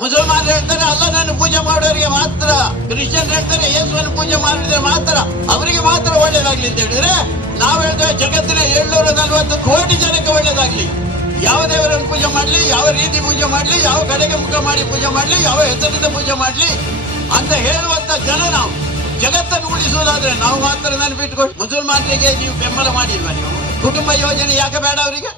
ಮುಸಲ್ಮಾನರು ಹೇಳ್ತಾರೆ, ಅಲ್ಲನನ್ನು ಪೂಜೆ ಮಾಡೋರಿಗೆ ಮಾತ್ರ. ಕ್ರಿಶ್ಚಿಯನ್ ಹೇಳ್ತಾರೆ, ಯೇಸುವನ್ನು ಪೂಜೆ ಮಾಡಿದ್ರೆ ಮಾತ್ರ ಅವರಿಗೆ ಮಾತ್ರ ಒಳ್ಳೇದಾಗ್ಲಿ ಅಂತ ಹೇಳಿದ್ರೆ, ನಾವು ಹೇಳ್ತೇವೆ ಜಗತ್ತಿನ ಏಳ್ನೂರ ನಲ್ವತ್ತು ಕೋಟಿ ಜನಕ್ಕೆ ಒಳ್ಳೇದಾಗ್ಲಿ ಯಾವ ದೇವರನ್ನು ಪೂಜೆ ಮಾಡಲಿ, ಯಾವ ರೀತಿ ಪೂಜೆ ಮಾಡಲಿ, ಯಾವ ಕಡೆಗೆ ಮುಖ ಮಾಡಿ ಪೂಜೆ ಮಾಡಲಿ, ಯಾವ ಹೆಸರಿಂದ ಪೂಜೆ ಮಾಡಲಿ ಅಂತ ಹೇಳುವಂತ ಜನ ನಾವು. ಜಗತ್ತನ್ನು ಉಳಿಸುವುದಾದ್ರೆ ನಾವು ಮಾತ್ರ ನೆನಪಿಟ್ಕೊಂಡು ಮುಸಲ್ಮಾನರಿಗೆ ನೀವು ಬೆಂಬಲ ಮಾಡಿಲ್ವಾ ನೀವು? ಕುಟುಂಬ ಯೋಜನೆ ಯಾಕೆ ಬೇಡ ಅವರಿಗೆ?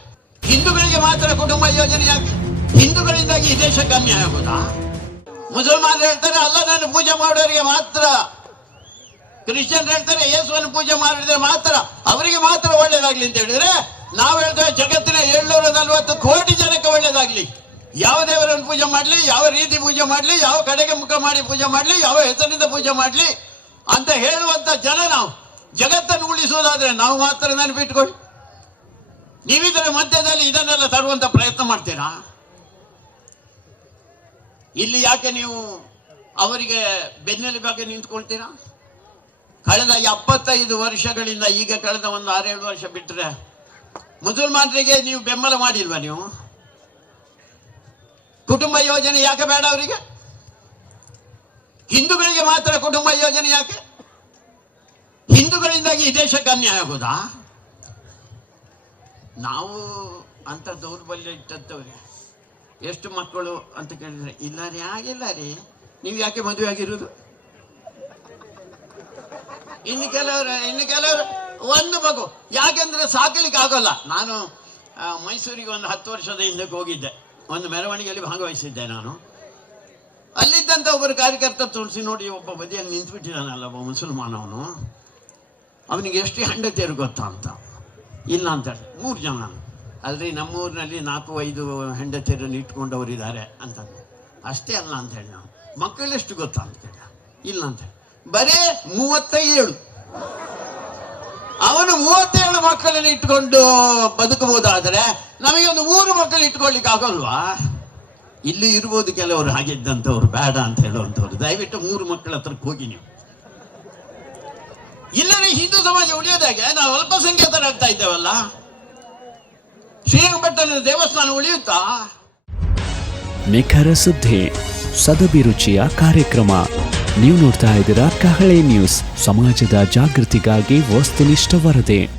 ಹಿಂದೂಗಳಿಗೆ ಮಾತ್ರ ಕುಟುಂಬ ಯೋಜನೆ ಯಾಕೆ? ಹಿಂದೂಗಳಿಂದಾಗಿ ಈ ದೇಶಕ್ಕೆ ಅನ್ಯಾಯ ಆಗೋದಾ ಮುಸಲ್ಮಾನರು ಹೇಳ್ತಾರೆ, ಅಲ್ಲ, ನಾನು ಪೂಜೆ ಮಾಡೋರಿಗೆ ಮಾತ್ರ. ಕ್ರಿಶ್ಚಿಯನ್ ಹೇಳ್ತಾರೆ, ಯೇಸುವನ್ನು ಪೂಜೆ ಮಾಡಿದ್ರೆ ಮಾತ್ರ. ಅವರಿಗೆ ಮಾತ್ರ ಒಳ್ಳೇದಾಗ್ಲಿ ಅಂತ ಹೇಳಿದ್ರೆ, ನಾವು ಹೇಳ್ತೇವೆ, ಜಗತ್ತಿನ ಏಳ್ನೂರ ನಲ್ವತ್ತು ಕೋಟಿ ಜನಕ್ಕೆ ಒಳ್ಳೇದಾಗ್ಲಿ. ಯಾವ ದೇವರನ್ನು ಪೂಜೆ ಮಾಡಲಿ, ಯಾವ ರೀತಿ ಪೂಜೆ ಮಾಡಲಿ, ಯಾವ ಕಡೆಗೆ ಮುಖ ಮಾಡಿ ಪೂಜೆ ಮಾಡಲಿ, ಯಾವ ಹೆಸರಿಂದ ಪೂಜೆ ಮಾಡಲಿ ಅಂತ ಹೇಳುವಂತ ಜನ ನಾವು. ಜಗತ್ತನ್ನು ಉಳಿಸುವುದಾದ್ರೆ ನಾವು ಮಾತ್ರ ನೆನಪಿಟ್ಕೊಳ್ಳಿ. ನೀವಿದರ ಮಧ್ಯದಲ್ಲಿ ಇದನ್ನೆಲ್ಲ ತರುವಂತ ಪ್ರಯತ್ನ ಮಾಡ್ತೀರಾ? ಇಲ್ಲಿ ಯಾಕೆ ನೀವು ಅವರಿಗೆ ಬೆನ್ನೆಲುಬಾಗಿ ನಿಂತ್ಕೊಳ್ತೀರಾ? ಕಳೆದ ಎಪ್ಪತ್ತೈದು ವರ್ಷಗಳಿಂದ ಈಗ ಕಳೆದ ಒಂದು ಆರೇಳು ವರ್ಷ ಬಿಟ್ಟರೆ ಮುಸಲ್ಮಾನರಿಗೆ ನೀವು ಬೆಂಬಲ ಮಾಡಿಲ್ವಾ ನೀವು? ಕುಟುಂಬ ಯೋಜನೆ ಯಾಕೆ ಬೇಡ ಅವರಿಗೆ? ಹಿಂದೂಗಳಿಗೆ ಮಾತ್ರ ಕುಟುಂಬ ಯೋಜನೆ ಯಾಕೆ? ಹಿಂದೂಗಳಿಂದಾಗಿ ಈ ದೇಶಕ್ಕೆ ಅನ್ಯಾಯ ಆಗೋದಾ? ನಾವು ಅಂತ ದೌರ್ಬಲ್ಯ ಇಟ್ಟಂತವ್ರೆ ಎಷ್ಟು ಮಕ್ಕಳು ಅಂತ ಕೇಳಿದ್ರೆ ಇಲ್ಲ ರೀ ಆಗಿಲ್ಲ ರೀ ನೀವು ಯಾಕೆ ಮದುವೆ ಆಗಿರೋದು? ಇನ್ನು ಕೆಲವರು ಇನ್ನು ಕೆಲವರು, ಒಂದು ಮಗು. ಯಾಕೆಂದ್ರೆ ಸಾಕಲಿಕ್ಕೆ ಆಗೋಲ್ಲ. ನಾನು ಮೈಸೂರಿಗೆ ಒಂದು ಹತ್ತು ವರ್ಷದ ಹಿಂದಕ್ಕೆ ಹೋಗಿದ್ದೆ. ಒಂದು ಮೆರವಣಿಗೆಯಲ್ಲಿ ಭಾಗವಹಿಸಿದ್ದೆ ನಾನು. ಅಲ್ಲಿದ್ದಂಥ ಒಬ್ಬರು ಕಾರ್ಯಕರ್ತ ತೋರಿಸಿ ನೋಡಿ, ಒಬ್ಬ ಬದಿಯಲ್ಲಿ ನಿಂತ್ಬಿಟ್ಟಿದ್ದಾನಲ್ಲ, ಒಬ್ಬ ಮುಸಲ್ಮಾನವನು ಅವನಿಗೆ ಎಷ್ಟು ಹೆಂಡತಿಯರು ಗೊತ್ತಾ ಅಂತ? ಇಲ್ಲ ಅಂತ ಮೂರು ಜನ ಅಲ್ರಿ, ನಮ್ಮೂರಿನಲ್ಲಿ ನಾಲ್ಕು, ಐದು ಹೆಂಡತಿಯರನ್ನು ಇಟ್ಕೊಂಡವರಿದ್ದಾರೆ ಅಂತ ಅಷ್ಟೇ ಅಲ್ಲ ಅಂತ ಹೇಳಿ ನಾವು ಮಕ್ಕಳೆಷ್ಟು ಗೊತ್ತಾ ಅಂತ ಕೇಳ ಇಲ್ಲ ಅಂತ ಹೇಳಿ. ಬರೇ ಮೂವತ್ತ ಏಳು ಅವನು ಮೂವತ್ತೇಳು ಮಕ್ಕಳನ್ನು ಇಟ್ಕೊಂಡು ಬದುಕಬಹುದಾದರೆ ನಮಗೆ ಒಂದು ಮೂರು ಮಕ್ಕಳು ಇಟ್ಕೊಳ್ಳಿಕ್ಕೆ ಆಗೋಲ್ವಾ? ಇಲ್ಲಿ ಇರ್ಬೋದು ಕೆಲವರು ಹಾಗಿದ್ದಂಥವ್ರು ಬೇಡ ಅಂತ ಹೇಳುವಂಥವ್ರು. ದಯವಿಟ್ಟು ಮೂರು ಮಕ್ಕಳ ಹತ್ರಕ್ಕೆ ಹೋಗಿ ನೀವು. ಇಲ್ಲದೆ ಹಿಂದೂ ಸಮಾಜ ಉಳಿಯೋದಾಗೆ ನಾವು ಅಲ್ಪಸಂಖ್ಯಾತರಾಗ್ತಾ ಇದ್ದೇವಲ್ಲ. ದೇವಸ್ಥಾನ ಉಳಿಯುತ್ತಾ? ನಿಖರ ಸುದ್ದಿ ಸದಭಿರುಚಿಯ ಕಾರ್ಯಕ್ರಮ. ನೀವು ನೋಡ್ತಾ ಇದ್ದೀರಾ ಕಹಳೆ ನ್ಯೂಸ್, ಸಮಾಜದ ಜಾಗೃತಿಗಾಗಿ ವಸ್ತುನಿಷ್ಠ ವರದಿ.